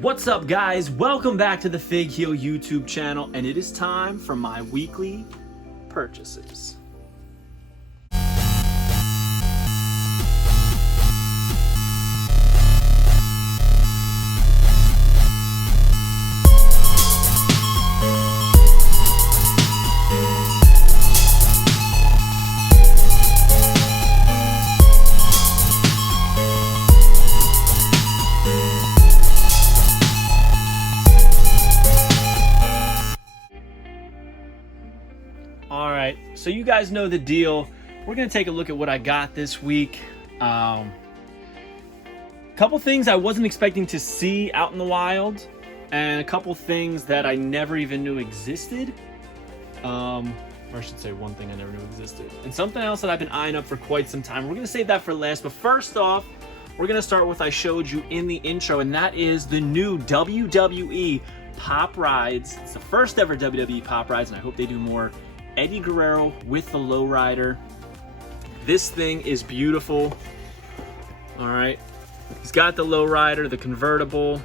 What's up, guys? Welcome back to the Fig Heel YouTube channel, and it is time for my weekly purchases. Alright, so you guys know the deal. We're going to take a look at what I got this week. Couple things I wasn't expecting to see out in the wild, and a couple things that I never even knew existed. Or I should say one thing I never knew existed. And something else that I've been eyeing up for quite some time. We're going to save that for last, but first off, we're going to start with I showed you in the intro, and that is the new WWE Pop Rides. It's the first ever WWE Pop Rides, and I hope they do more. Eddie Guerrero with the lowrider. This thing is beautiful. All right, he's got the lowrider, the convertible,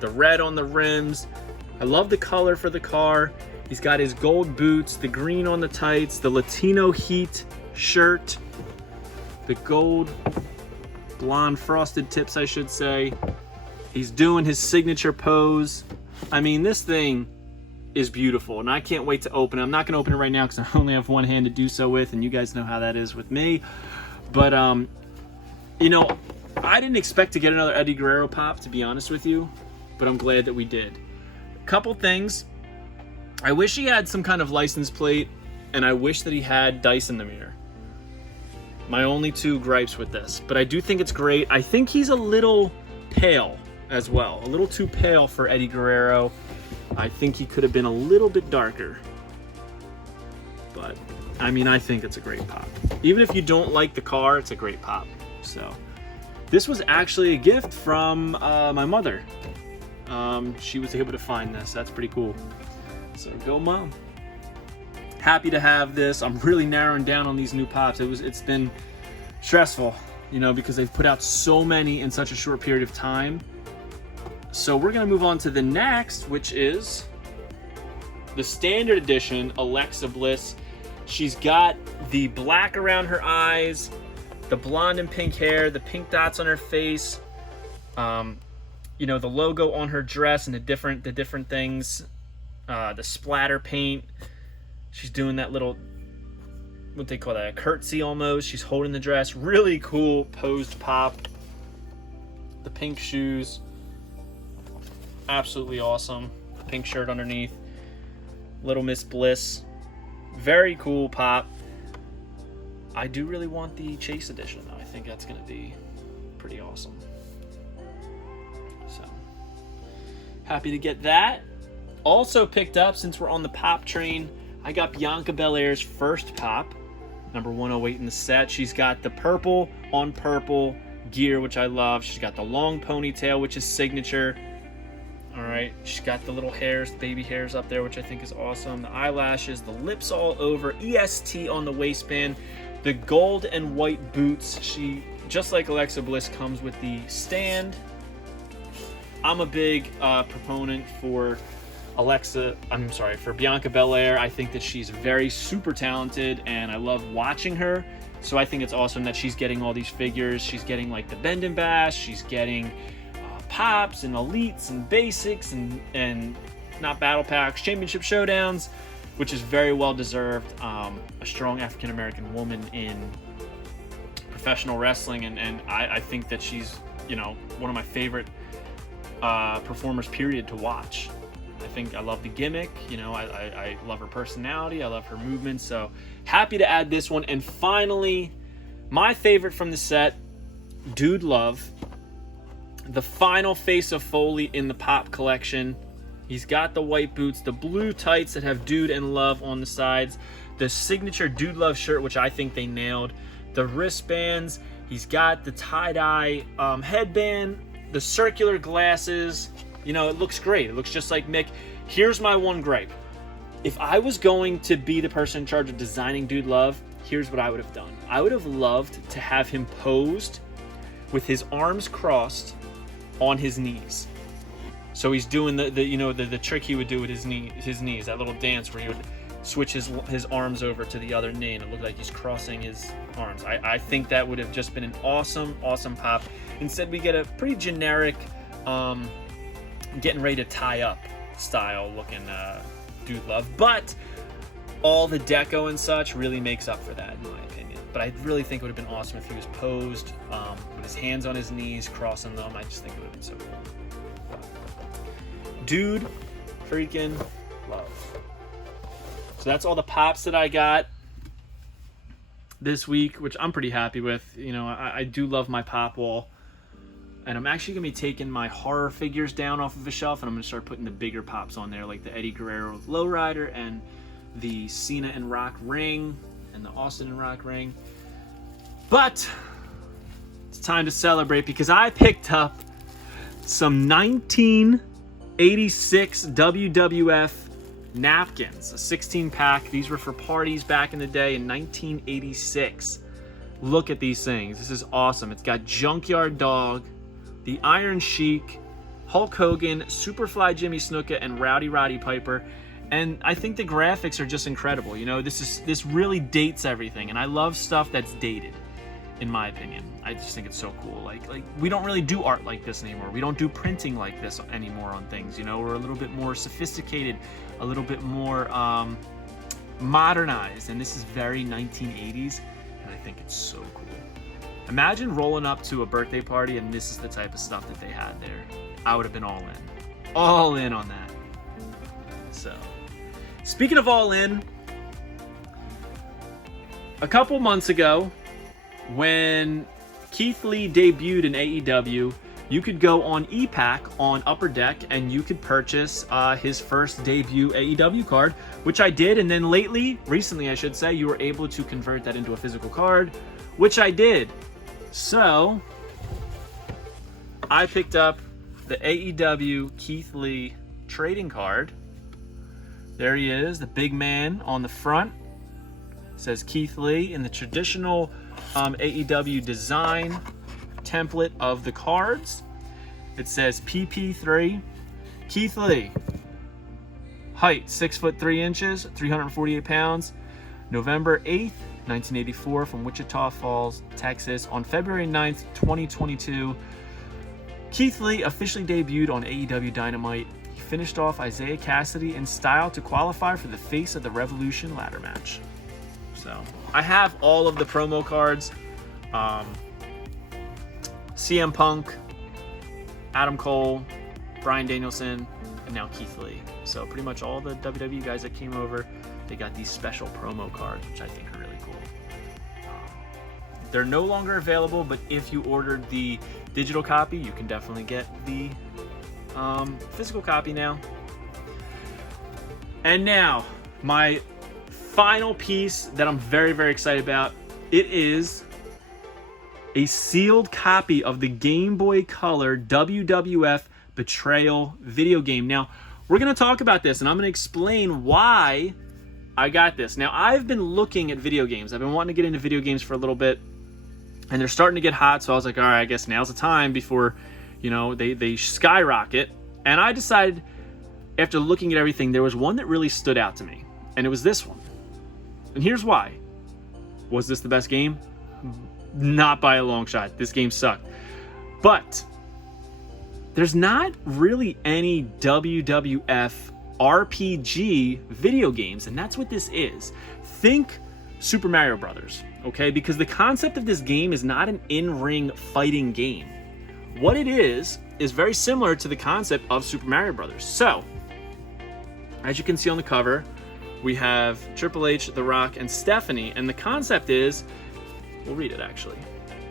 the red on the rims. I love the color for the car. He's got his gold boots, the green on the tights, the Latino Heat shirt, the gold blonde frosted tips, I should say. He's doing his signature pose. I mean, this thing is beautiful, and I can't wait to open it. I'm not going to open it right now because I only have one hand to do so with, and you guys know how that is with me. But, you know, I didn't expect to get another Eddie Guerrero pop, to be honest with you, but I'm glad that we did. Couple things. I wish he had some kind of license plate, and I wish that he had dice in the mirror. My only two gripes with this, but I do think it's great. I think he's a little pale as well, a little too pale for Eddie Guerrero. I think he could have been a little bit darker, but I mean, I think it's a great pop. Even if you don't like the car, it's a great pop. So this was actually a gift from my mother. She was able to find this. That's pretty cool. So go Mom. Happy to have this. I'm really narrowing down on these new pops. It's been stressful, you know, because they've put out so many in such a short period of time. So we're going to move on to the next, which is the standard edition Alexa Bliss. She's got the black around her eyes, the blonde and pink hair, the pink dots on her face, you know, the logo on her dress and the different things, the splatter paint. She's doing that little, what they call that, a curtsy almost. She's holding the dress. Really cool posed pop. The pink shoes. Absolutely awesome. Pink shirt underneath. Little Miss Bliss. Very cool pop. I do really want the Chase edition though. I think that's going to be pretty awesome. So, happy to get that. Also picked up, since we're on the pop train, I got Bianca Belair's first pop. Number 108 in the set. She's got the purple on purple gear, which I love. She's got the long ponytail, which is signature. All right, she's got the little hairs, the baby hairs up there, which I think is awesome. The eyelashes, the lips all over, EST on the waistband, the gold and white boots. She, just like Alexa Bliss, comes with the stand. I'm a big proponent for for Bianca Belair. I think that she's very super talented, and I love watching her. So I think it's awesome that she's getting all these figures. She's getting like the Bend and Bash. She's getting pops and elites and basics and not battle packs, championship showdowns, which is very well deserved. A strong African American woman in professional wrestling, and I think that she's, you know, one of my favorite performers period to watch. I love the gimmick, you know, I love her personality, I love her movement. So happy to add this one. And finally, my favorite from the set, Dude Love. The final face of Foley in the pop collection. He's got the white boots, the blue tights that have Dude and Love on the sides, the signature Dude Love shirt, which I think they nailed, the wristbands. He's got the tie-dye headband, the circular glasses. You know, it looks great. It looks just like Mick. Here's my one gripe. If I was going to be the person in charge of designing Dude Love, here's what I would have done. I would have loved to have him posed with his arms crossed on his knees. So he's doing the trick he would do with his knees, that little dance where he would switch his arms over to the other knee, and it looked like he's crossing his arms. I think that would have just been an awesome pop. Instead, we get a pretty generic, getting ready to tie up style looking Dude Love, but all the deco and such really makes up for that, in my opinion. But I really think it would have been awesome if he was posed with his hands on his knees, crossing them. I just think it would have been so cool. Dude freaking Love. So that's all the pops that I got this week, which I'm pretty happy with. You know, I do love my pop wall. And I'm actually going to be taking my horror figures down off of a shelf, and I'm going to start putting the bigger pops on there, like the Eddie Guerrero Lowrider and the Cena and Rock ring and the Austin and Rock ring. But it's time to celebrate, because I picked up some 1986 WWF Napkins, a 16-pack. These were for parties back in the day in 1986. Look at these things. This is awesome. It's got Junkyard Dog, the Iron Sheik, Hulk Hogan, Superfly Jimmy Snuka, and Rowdy Roddy Piper. And I think the graphics are just incredible. You know, this really dates everything, and I love stuff that's dated, in my opinion. I just think it's so cool. Like we don't really do art like this anymore. We don't do printing like this anymore on things. You know, we're a little bit more sophisticated, a little bit more modernized, and this is very 1980s, and I think it's so cool. Imagine rolling up to a birthday party and this is the type of stuff that they had there. I would have been all in on that. So, speaking of all in, a couple months ago, when Keith Lee debuted in AEW, you could go on ePack on Upper Deck and you could purchase his first debut AEW card, which I did. And then recently I should say, you were able to convert that into a physical card, which I did. So I picked up the AEW Keith Lee trading card. There he is, the big man on the front. It says Keith Lee in the traditional AEW design template of the cards. It says PP3, Keith Lee, height 6'3", 348 pounds, November 8th, 1984, from Wichita Falls, Texas. On February 9th, 2022, Keith Lee officially debuted on AEW Dynamite. He finished off Isaiah Cassidy in style to qualify for the Face of the Revolution ladder match. So I have all of the promo cards. CM Punk, Adam Cole, Bryan Danielson, and now Keith Lee. So pretty much all the WWE guys that came over, they got these special promo cards, which I think are really cool. They're no longer available, but if you ordered the digital copy, you can definitely get the physical copy now. And now, my final piece that I'm very, very excited about. It is a sealed copy of the Game Boy Color WWF Betrayal video game. Now, we're going to talk about this, and I'm going to explain why I got this. Now, I've been looking at video games. I've been wanting to get into video games for a little bit, and they're starting to get hot, so I was like, all right, I guess now's the time before, you know, they skyrocket. And I decided, after looking at everything, there was one that really stood out to me, and it was this one. And here's why. Was this the best game? Not by a long shot. This game sucked. But there's not really any WWF RPG video games, and that's what this is. Think Super Mario Brothers, okay? Because the concept of this game is not an in-ring fighting game. What it is very similar to the concept of Super Mario Brothers. So, as you can see on the cover, we have Triple H, The Rock, and Stephanie, and the concept is, we'll read it actually.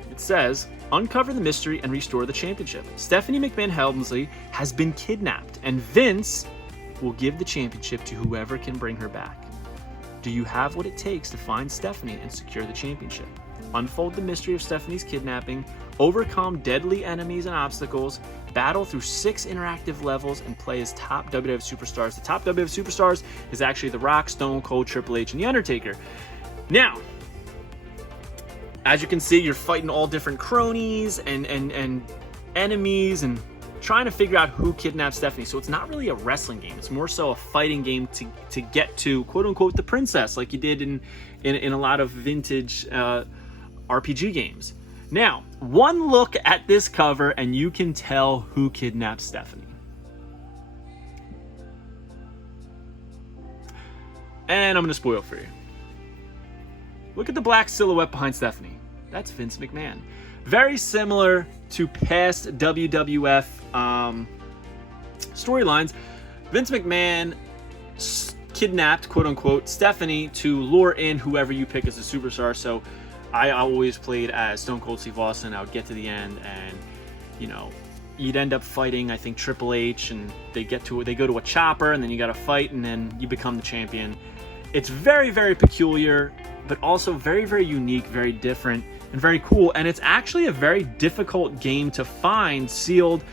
It says, uncover the mystery and restore the championship. Stephanie McMahon Helmsley has been kidnapped, and Vince will give the championship to whoever can bring her back. Do you have what it takes to find Stephanie and secure the championship? Unfold the mystery of Stephanie's kidnapping, overcome deadly enemies and obstacles, battle through 6 interactive levels, and play as top WWF superstars. The top WWF superstars is actually The Rock, Stone Cold, Triple H, and The Undertaker. Now, as you can see, you're fighting all different cronies and enemies and trying to figure out who kidnapped Stephanie. So it's not really a wrestling game. It's more so a fighting game to get to, quote unquote, the princess, like you did in a lot of vintage RPG games. Now, one look at this cover and you can tell who kidnapped Stephanie. And I'm going to spoil for you. Look at the black silhouette behind Stephanie. That's Vince McMahon. Very similar to past WWF storylines. Vince McMahon kidnapped, quote unquote, Stephanie to lure in whoever you pick as a superstar. So I always played as Stone Cold Steve Austin. I would get to the end and, you know, you'd end up fighting, I think, Triple H, and they go to a chopper, and then you got to fight, and then you become the champion. It's very, very peculiar, but also very, very unique, very different, and very cool. And it's actually a very difficult game to find sealed,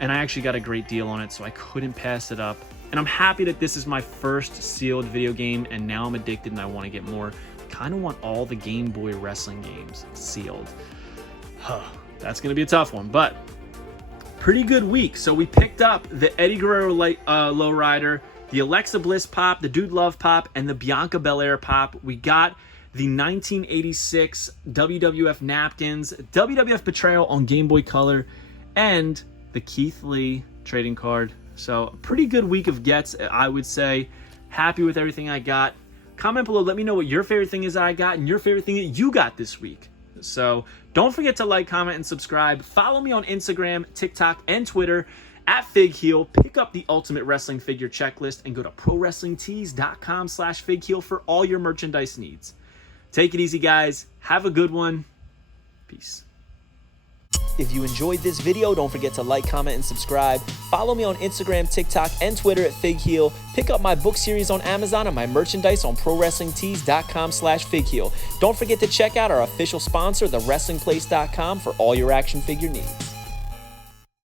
and I actually got a great deal on it, so I couldn't pass it up. And I'm happy that this is my first sealed video game, and now I'm addicted and I want to get more. Kind of want all the Game Boy wrestling games sealed. That's going to be a tough one, but pretty good week. So we picked up the Eddie Guerrero Lowrider, the Alexa Bliss Pop, the Dude Love Pop, and the Bianca Belair Pop. We got the 1986 WWF Napkins, WWF Betrayal on Game Boy Color, and the Keith Lee trading card. So a pretty good week of gets, I would say. Happy with everything I got. Comment below, let me know what your favorite thing is I got and your favorite thing that you got this week. So don't forget to like, comment, and subscribe. Follow me on Instagram, TikTok, and Twitter at FigHeal. Pick up the Ultimate Wrestling Figure Checklist and go to ProWrestlingTees.com/FigHeal for all your merchandise needs. Take it easy, guys. Have a good one. Peace. If you enjoyed this video, don't forget to like, comment, and subscribe. Follow me on Instagram, TikTok, and Twitter at FigHeal. Pick up my book series on Amazon and my merchandise on ProWrestlingTees.com/FigHeal. Don't forget to check out our official sponsor, TheWrestlingPlace.com, for all your action figure needs.